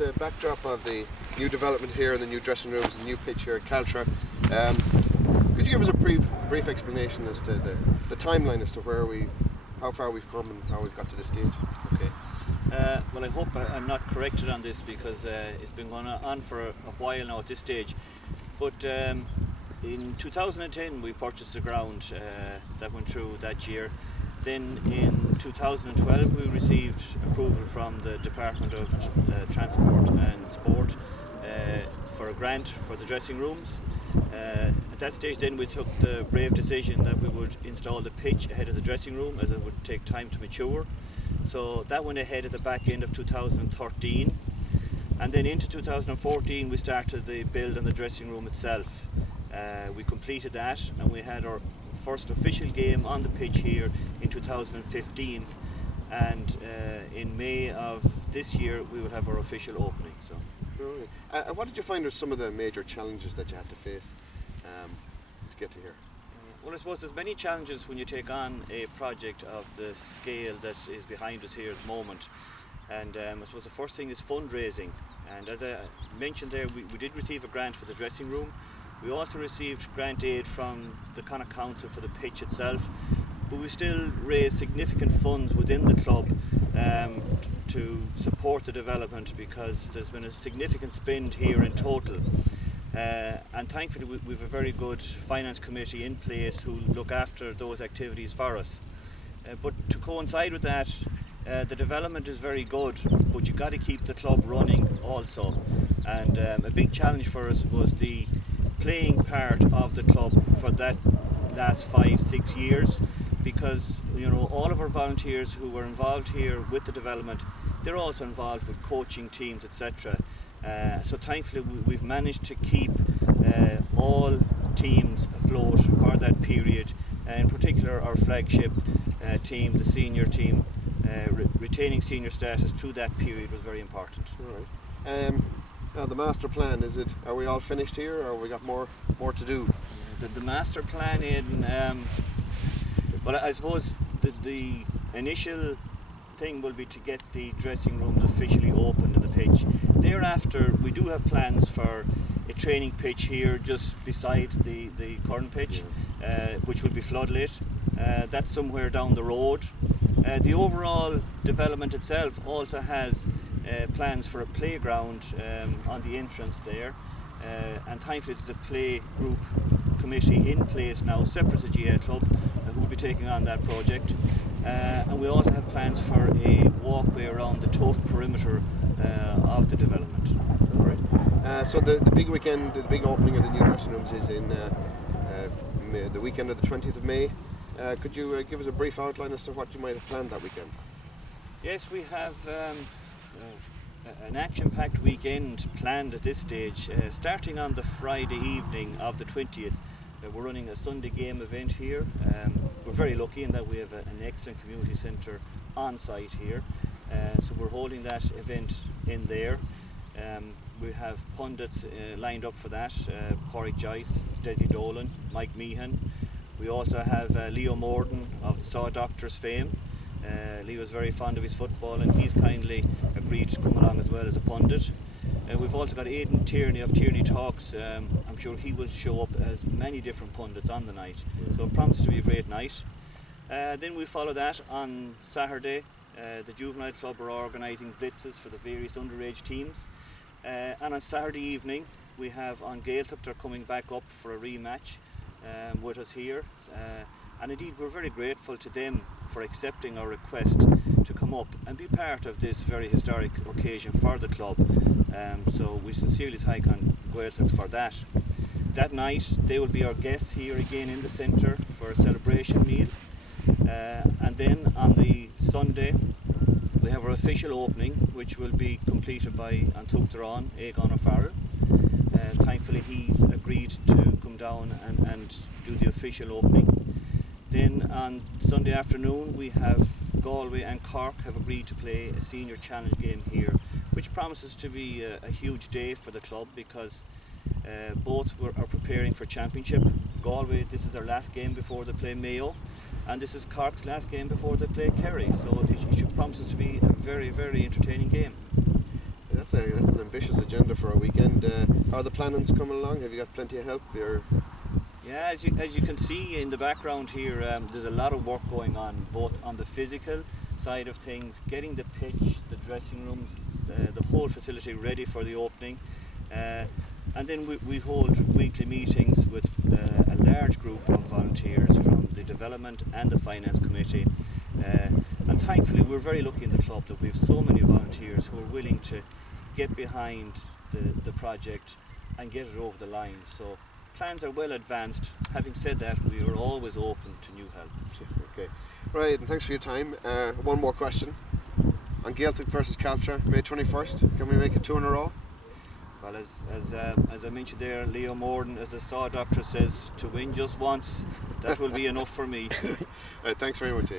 The backdrop of the new development here and the new dressing rooms and the new pitch here at Caltra. Could you give us a brief explanation as to the timeline as to how far we've come and how we've got to this stage? Okay. Well, I hope I'm not corrected on this because it's been going on for a while now at this stage. But in 2010 we purchased the ground that went through that year. Then in 2012 we received approval from the Department of Transport and Sport for a grant for the dressing rooms. At that stage then we took the brave decision that we would install the pitch ahead of the dressing room, as it would take time to mature. So that went ahead at the back end of 2013, and then into 2014 we started the build on the dressing room itself. We completed that and we had our first official game on the pitch here in 2015, and in May of this year we will have our official opening. So. What did you find were some of the major challenges that you had to face to get to here? Well, I suppose there's many challenges when you take on a project of the scale that is behind us here at the moment, and I suppose the first thing is fundraising. And as I mentioned there, we did receive a grant for the dressing room. We also received grant aid from the Connacht Council for the pitch itself, but we still raised significant funds within the club to support the development, because there's been a significant spend here in total. And thankfully we have a very good finance committee in place who look after those activities for us. But to coincide with that, the development is very good, but you've got to keep the club running also. And a big challenge for us was the playing part of the club for that last 5-6 years, because all of our volunteers who were involved here with the development, they're also involved with coaching teams, etc. So thankfully we've managed to keep all teams afloat for that period, in particular our flagship team, the senior team. Retaining senior status through that period was very important. All right. Now the master plan, are we all finished here, or have we got more to do? The master plan, Aidan, well, I suppose the initial thing will be to get the dressing rooms officially opened in the pitch. Thereafter we do have plans for a training pitch here just beside the current pitch, which will be floodlit. That's somewhere down the road. The overall development itself also has plans for a playground on the entrance there, and thankfully there's a play group committee in place now, separate to GAA Club, who will be taking on that project. And we also have plans for a walkway around the total perimeter of the development. All right. So the big weekend, the big opening of the new dressing rooms is in the weekend of the 20th of May. Could you give us a brief outline as to what you might have planned that weekend? Yes, we have an action-packed weekend planned at this stage, starting on the Friday evening of the 20th. We're running a Sunday game event here. We're very lucky in that we have an excellent community centre on site here, so we're holding that event in there. We have pundits lined up for that: Corey Joyce, Desi Dolan, Mike Meehan. We also have Leo Morden of the Saw Doctors fame. Leo is very fond of his football, and he's kindly agreed to come along as well as a pundit. We've also got Aidan Tierney of Tierney Talks. I'm sure he will show up as many different pundits on the night, so it promises to be a great night. Then we follow that on Saturday. The Juvenile Club are organising blitzes for the various underage teams, and on Saturday evening we have on Gaeltacht, they're coming back up for a rematch with us here, and indeed we're very grateful to them for accepting our request to come up and be part of this very historic occasion for the club. So we sincerely thank on Gaeltacht for that. That night they will be our guests here again in the centre for a celebration meal, and then on the Sunday we have our official opening, which will be completed by An Tuachtarán, Aidan O'Farrell. Thankfully he's agreed to come down and do the official opening. Then on Sunday afternoon we have Galway and Cork have agreed to play a senior challenge game here, which promises to be a huge day for the club, because both are preparing for championship. Galway, this is their last game before they play Mayo, and this is Cork's last game before they play Kerry, so it should promise to be a very, very entertaining game. That that's an ambitious agenda for a weekend. How are the plannings coming along? Have you got plenty of help? Yeah, as you can see in the background here, there's a lot of work going on, both on the physical side of things, getting the pitch, the dressing rooms, the whole facility ready for the opening. And then we hold weekly meetings with a large group of volunteers from the development and the finance committee. And thankfully we're very lucky in the club that we have so many volunteers who are willing to get behind the project and get it over the line. So plans are well advanced. Having said that, we are always open to new help. Okay. Right, and thanks for your time. One more question. On Gaeltacht versus Caltra, May 21st, can we make it 2 in a row? Well, as I mentioned there, Leo Morden, as the Saw Doctor says, to win just once, that will be enough for me. Thanks very much, Aidan.